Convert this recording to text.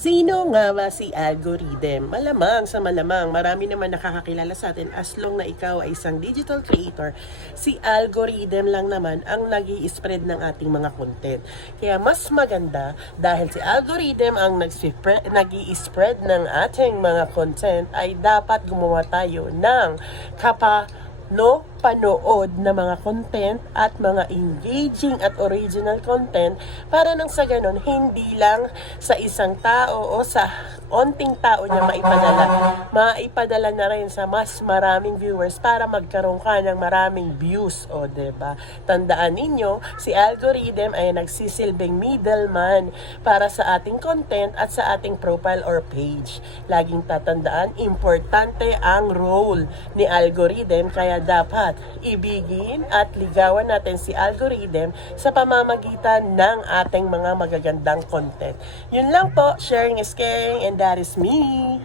Sino nga ba si algorithm? Malamang sa malamang, marami naman nakakakilala sa atin as long na ikaw ay isang digital creator. Si algorithm lang naman ang nag-i-spread ng ating mga content. Kaya mas maganda dahil si algorithm ang nag-i-spread ng ating mga content ay dapat gumawa tayo ng panood na mga content at mga engaging at original content para nang sa ganon hindi lang sa isang tao o sa onting tao niya maipadala na rin sa mas maraming viewers para magkaroon ka ng maraming views, o diba? Tandaan ninyo, si algorithm ay nagsisilbing middleman para sa ating content at sa ating profile or page. Laging tatandaan, importante ang role ni algorithm, kaya dapat ibigin at ligawan natin si algorithm sa pamamagitan ng ating mga magagandang content. Yun lang po, sharing is caring, and that is me.